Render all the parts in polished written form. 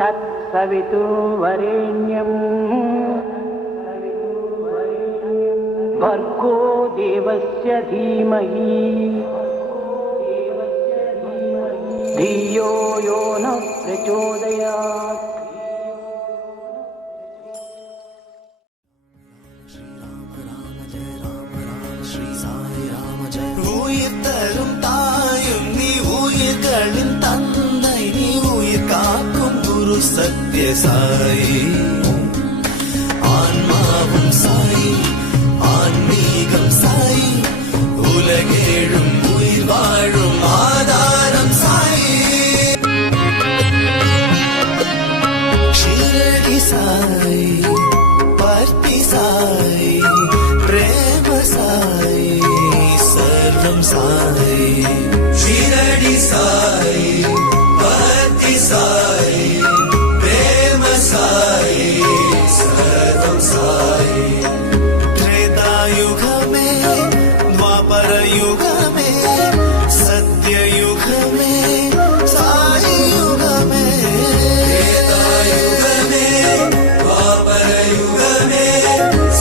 तत्सवितुर्वरेण्यं भर्गो देवस्य धीमहि धियो यो न प्रचोदयात्. உயிர் தரும் தாயும் நீ, உயிர்களின் தந்தை நீ, உயிர் காக்கும் குரு சத்ய சாயி. ஆன்மாவும் சாயி, ஆன்மீகம் சாயி, உலகேழும் உயிர் வாழும் ஆதாரம் சாயி. ஷிரடி சாயி, பர்த்தி சாயி, பிரேம சாயி, சர்வம் சாயி. ஷிரடி சாயி, பர்த்தி சாயி, பிரேம சாயி, சர்வம் சாயி. त्रेतायुगमे द्वापरयुगमे सत्ययुगमे साईयुगमे. त्रेतायुगमे द्वापरयुगमे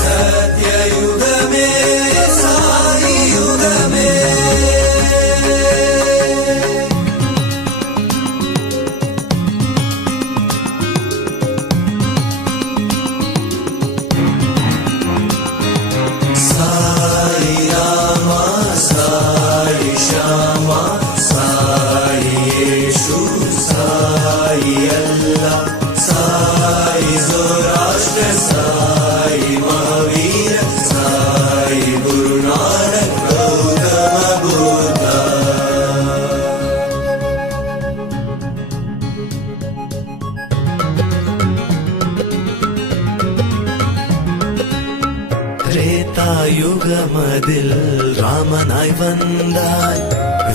सत्ययुगमे साईयुगमे. साई रामा साई श्यामा साई येशु साई अल्लाह साई ज़ोराष्ट्र साई महावीर साई गुरु नानक गौतम बुद्ध. திரேதாயுகமதில் ராமனாய் வந்தாய்,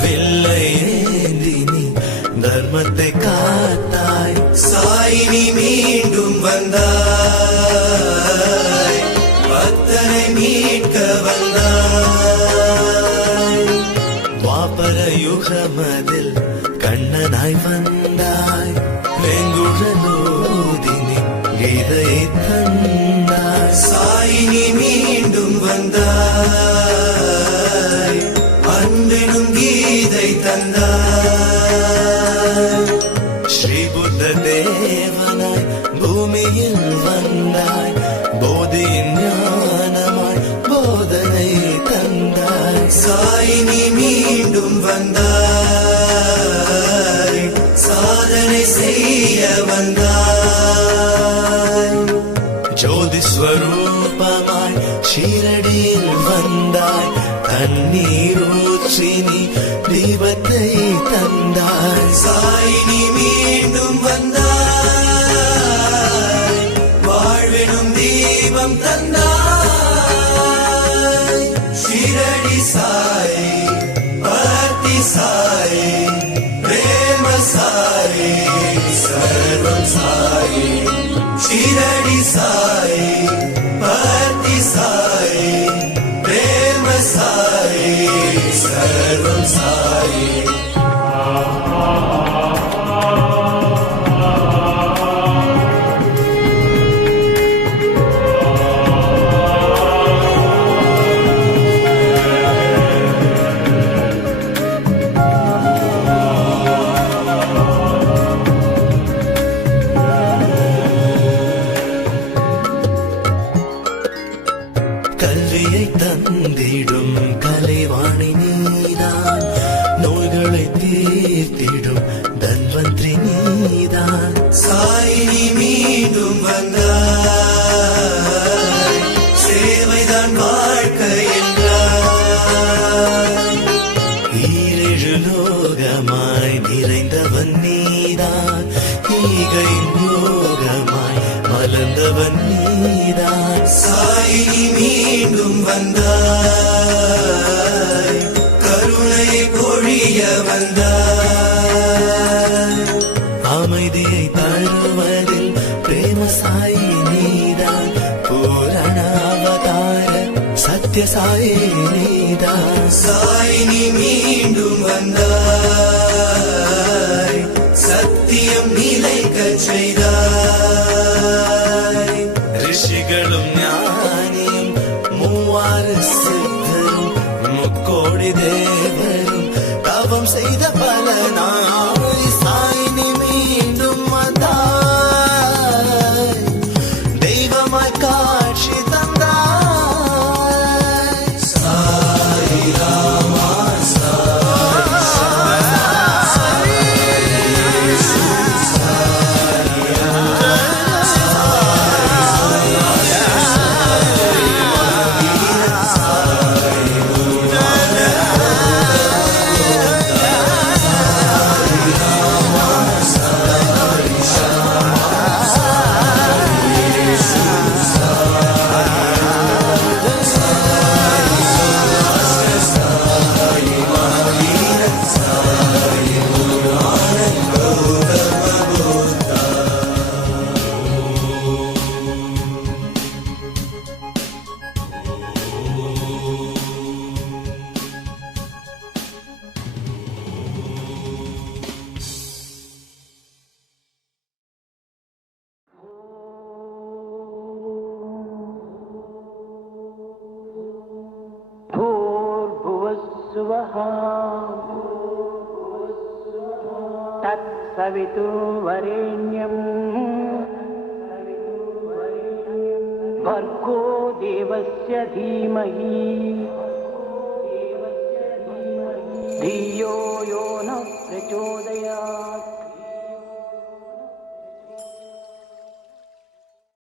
வில்லை ஏந்தி நீ தர்மத்தை காத்தாய். சாய் நீ மீண்டும் வந்தாய், பக்தனை மீட்க வந்தாய். துவாபர யுகமதில் கண்ணனாய் வந்தாய், வெங்குழலோதி நீ கீதையை தந்தாய். சாய் நீ மீண்டும் வந்தாய், அன்பெனும் கீதை தந்தாய். ஸ்ரீ புத்த தேவனாய் பூமியில் வந்தாய், போதியின் ஞானமாய் போதனை தந்தாய். சாய் நீ மீண்டும் வந்தாய், சாதனை செய்ய வந்தாய். ஜோதி ஸ்வரூபமாய் ஷீரடியில் வந்தாய், தண்ணீர் ஊற்றி நீ தீபத்தை தந்தாய். சாய் நீ மீண்டும் வந்தாய், வாழ்வெனும் தீபம் தந்தாய். ஷீரடி சாய், பர்த்தி சாய், பிரேம சாய், சர்வம் சாய். ஷீரடி சாய், பர்த்தி சாய், பிரேம சாய், சர்வம் சாய். கல்வியை தந்திடும் கலைவாணி நீதான், நோய்களை தீர்த்திடும் தன்வந்திரி நீதான். சாய் நீ மீண்டும் வந்தாய், சேவைதான் வாழ்க்கை என்றாய். ஈரேழு லோகமாய் நிறைந்தவன் நீதான், ஈகையின் யோகமாய் மலர்ந்தவன் நீதான். சாய் நீ மீண்டும் வந்தாய், கருணை பொழிய வந்தாய். அமைதியை தழுவதில் பிரேம சாய் நீதான், பூரண அவதார சத்ய சாய் நீதான். சாய் நீ மீண்டும் வந்தாய், ചെയ്തായി ഋഷികളും ജ്ഞാനിയും മൂവാറ് സിദ്ധരും മുക്കോടി ദേവരും തപം ചെയ്ത പലനായി സായിനി വീണ്ടും വന്നായി ദൈവമായി കാഴ്ച തന്നായി സായി രാമ भूर्भुवस्सुवः तत्सवितुर्वरेण्यम् भर्गो देवस्य धीमहि धियो यो न प्रचोदयात्।